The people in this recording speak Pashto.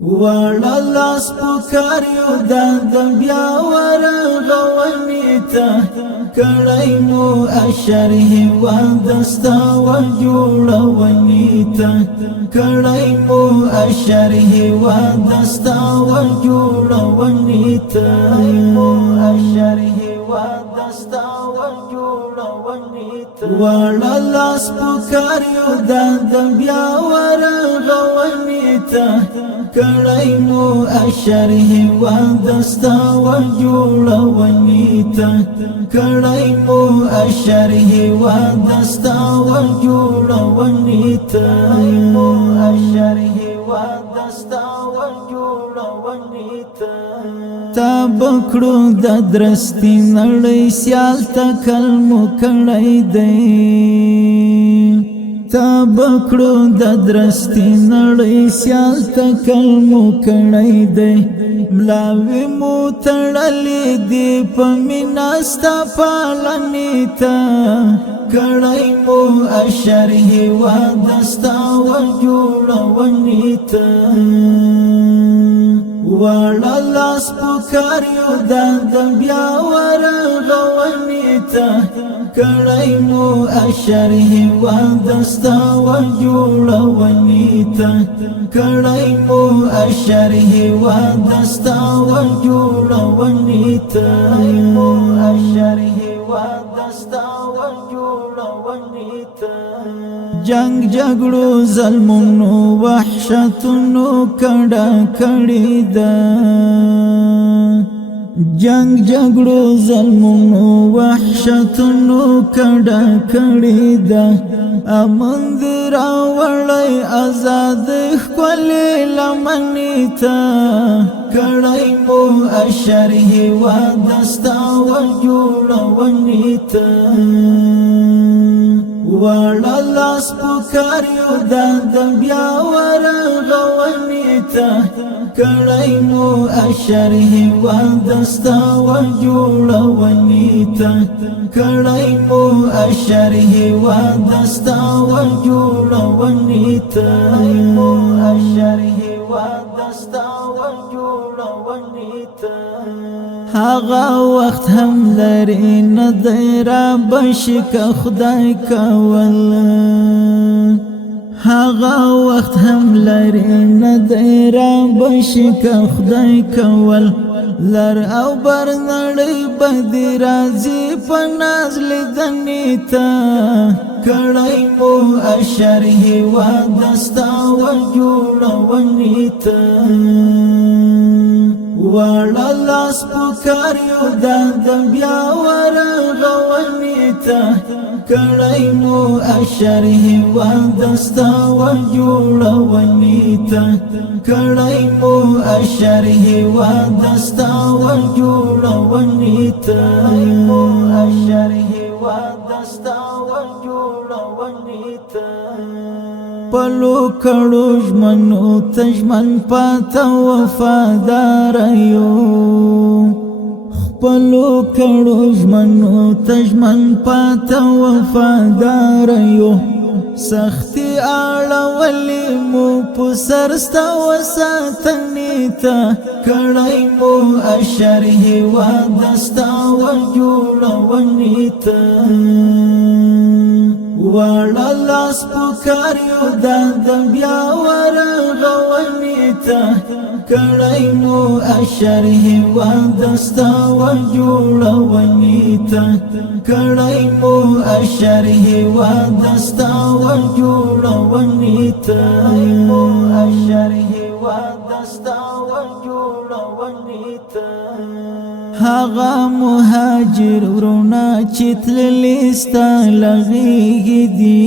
وړه لاس پکار یو د بیا ورغونیته کړای مو اشره و دستا و جوړونیته کړای مو اشره و دستا و جوړونیته مو اشره و دستا و جوړونیته وړه لاس پکار یو د بیا ورغونیته کړای مو اشره و دستا و جوړونیته کړای مو اشره و دستا و جوړونیته مو اشره و دستا و جوړونیته تا بکړو د درستی نړۍ سیال تکل مو کړای دی تا بکړو د درستی نړۍ سیال تکل مو کړی دی ملاوی مو تړلې دی په مینا ستا پالنې ته کړی مو اشره و دستا و جوړونې ته وړه لاس پکار یو د بیا ورغونیته کړای مو اشره و دستا و جوړونیته کړای مو اشره و دستا و جوړونیته مو اشره و دستا و جوړونیته جنگ جګړو ظلمونو وحشتونو کډه کړی ده جنگ جګړو ظلمونو وحشتونو کډه کړی ده امن دې راوړی آزاد ښکلې لمنې ته کړی مو اشره و دستا و جوړونیته وړه لاس پکار یو د بیا ورغونیته کړای مو اشره و دستا و جوړونیته کړای مو اشره و دستا و جوړونیته مو اشره و دستا و جوړونیته هغه وخت هم لري نه دی را بشک خدای کول هغه وخت هم لري نه دی را بشک خدای کول لر او بر نړۍ بدی راځي په ناز لیدنې ته کړای مو اشره و دستا و جوړونیته وړه لاس پکار یو د بیا ورغونیته کړای مو اشره و دستا و جوړونیته کړای مو اشره و دستا و جوړونیته مو اشره و دستا و جوړونیته پلو کړو ژمنو تجمن پاته وفادار یو خپلو کړو ژمنو تجمن پاته وفادار یو سختی اړولې مو په سر ستا وساتنې ته کړای مو اشره و دستا و جوړونیته وړه لاس پکار یو د بیا ورغونیته کړای مو اشره و دستا و جوړونیته کړای مو اشره و دستا و جوړونیته مو اشره و دستا و جوړونیته هغه مهاجر ورونه چې تللی ستا لغیږي دي